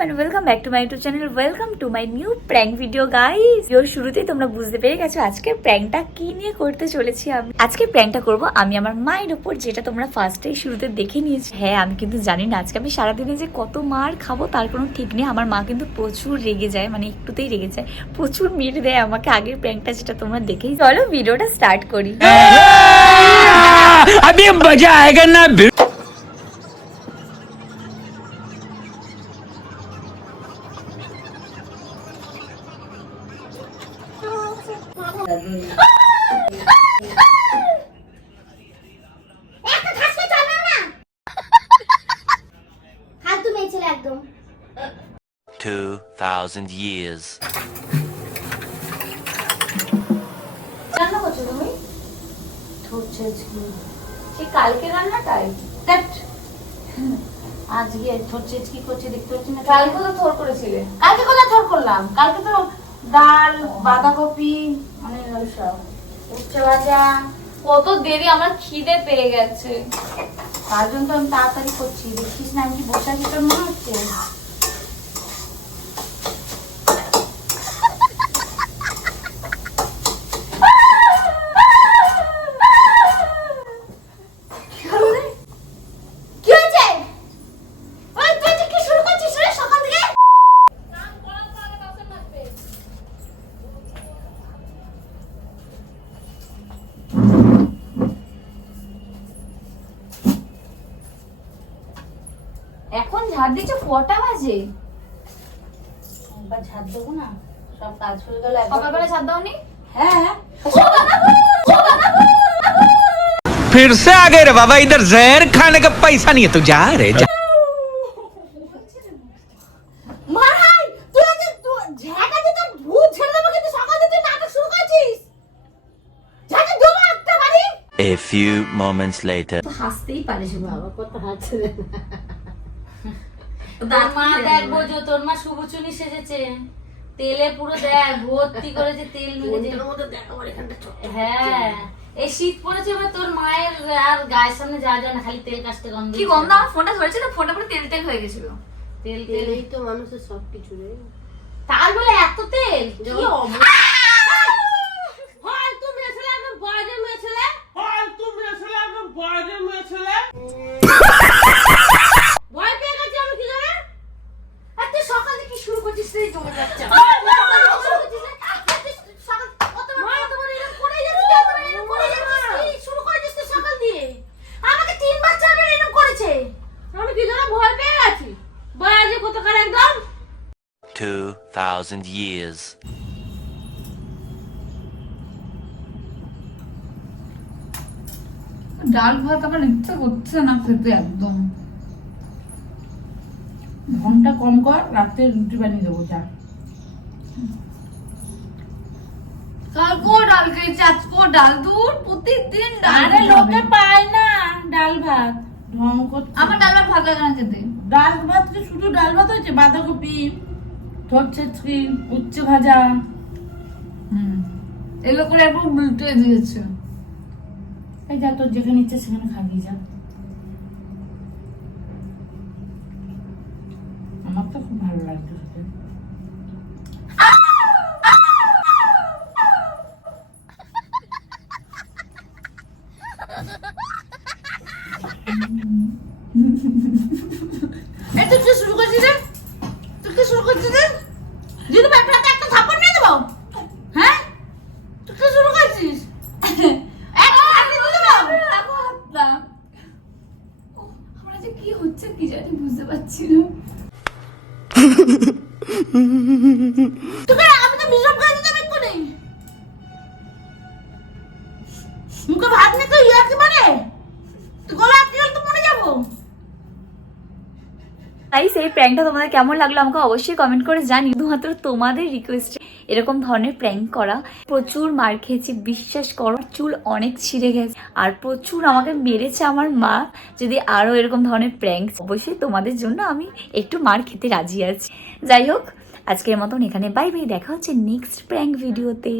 And welcome back to my YouTube channel welcome to my new prank video guys ওর শুরুতেই তোমরা বুঝতে পেরে গেছো আজকে প্র্যাঙ্কটা কি নিয়ে করতে চলেছি আমি আজকে প্র্যাঙ্কটা করব আমি আমার মায়ের ওপর যেটা তোমরা ফার্স্টেই শুরুতে দেখে নিয়েছি হ্যাঁ আমি কিন্তু জানি না আজকে আমি সারাদিনে যে কত মার খাব তার কোনো ঠিক নেই আমার মা কিন্তু প্রচুর রেগে যায় মানে একটুতেই রেগে যায় প্রচুর মিট দেয় আমাকে আগের প্র্যাঙ্কটা যেটা তোমরা দেখেই চলো ভিডিওটা স্টার্ট করি মজা না একদম 2,000 years. কালকে রান্নাটাই আজকে হচ্ছে কি করছে দেখতে পাচ্ছি না কালকে তো থোর করেছিলে কালকে কোথায় থর করলাম কালকে তো ডাল বাঁধাকপি মানে কত দেরি, আমার খিদে পেয়ে গেছে। তার জন্য তো আমি তাড়াতাড়ি করছি। দেখিস না আমি কি বসে আছি তোর মনে হচ্ছে কি হয়েছে ওই তুই যে কি শুরু করছিস রে সকাল থেকে এখন ঝাড় দিচ্ছ কটা বাজে একবার ঝাড় দেবো না সব কাজ হয়ে গেল একবার- সকালবেলা ঝাড় দাওনি হ্যাঁ फिर से आ गए रे बाबा इधर जहर खाने का पैसा नहीं है तू जा रे जा মারাই তুই আজ ঝাঁকা দিয়ে তোর ভূত ছেড়ে দেবো কিন্তু সকাল থেকে তুই নাটক শুরু করছিস ঝাঁকা দেবো একটা বাড়ি A few moments later. হাসতেই পারিস বাবা কত হাসছে রে দাঁত তোর মা খুলে দেখ বোঝো তোর মা শুভচুনি সেজেছে। তেলে পুরো দেখ ভর্তি করেছে তেল হ্যাঁ। এই শীত পড়েছে এবার তোর মায়ের আর গায়ের সামনে যা যায় না খালি তেল কাশতে গন্ধ কি গন্ধ? আমার ফোনটা ধরেছে তো ফোনটা পুরো তেল তেল হয়ে গেছিল। তেল তেল। এই তো মানুষের সব কিছু রে। তার বলে এত তেল কি যেমন- অবস্থা ফালতু মেয়ে ছেলে একদম বাজে মেয়ে ছেলে ফালতু মেয়ে ছেলে একদম বাজে মেয়ে ছেলে ভয় পেয়ে গেছি আমি কি করে আর তুই সকাল থেকে শুরু করছিস রে জমে যাচ্ছে আমাকে তিনবার চারবার এরকম করেছে আমি কি করে ভয় পেয়ে গেছি বাজে কোথাকার একদম 2,000 years. ডাল ভাত আমার ইচ্ছে করছে না খেতে একদম। ঘণ্টা কম কর রাতে রুটি বানিয়ে দেবো কালকেও ডাল খেয়েছি? আজকেও ডাল দূর প্রতিদিন ডাল আরে লোকে। পায় না ডাল ভাত। ঢং করছে। আমার ডাল ভাত ভালো লাগে না খেতে। ডাল ভাত কি শুধু ডাল ভাত হয়েছে বাঁধাকপি থরছে উচ্ছে ভাজা। হুম। এগুলো করে একদম উল্টে দিয়েছে। এই যা তোর যেখানে ইচ্ছে সেখানে খাবি যা। আমার তো খুব ভালো কি শুরু করছিস রে? তুই কি শুরু করছিস রে যদি ব্যাপারটা একটা থাপ্পড় মেরে দেবো হ্যাঁ তুই কি শুরু করছিস একটা থাপ্পড় দিয়ে দেবো রাখো হাতটা ও, আমার যে কি হচ্ছে কি জানি তোকে আমি তো ভীষণ কাজ নিয়ে তো ইয়া কি মানে তুই গলা আটকে গেলে তো মরে যাব গাইস এই প্র্যাঙ্কটা তোমাদের কেমন লাগল আমাকে অবশ্যই কমেন্ট করে জানি শুধুমাত্র তোমাদের রিকোয়েস্ট এরকম ধরনের প্র্যাঙ্ক করা। প্রচুর মার খেয়েছি, বিশ্বাস করো। চুল অনেক ছিঁড়ে গেছে। আর প্রচুর আমাকে মেরেছে আমার মা। যদি আরও এরকম ধরনের প্র্যাঙ্ক অবশ্যই তোমাদের জন্য আমি একটু মার খেতে রাজি আছি। যাই হোক, আজকের মতন এখানে বাই বাই দেখা হচ্ছে নেক্সট প্র্যাঙ্ক ভিডিওতে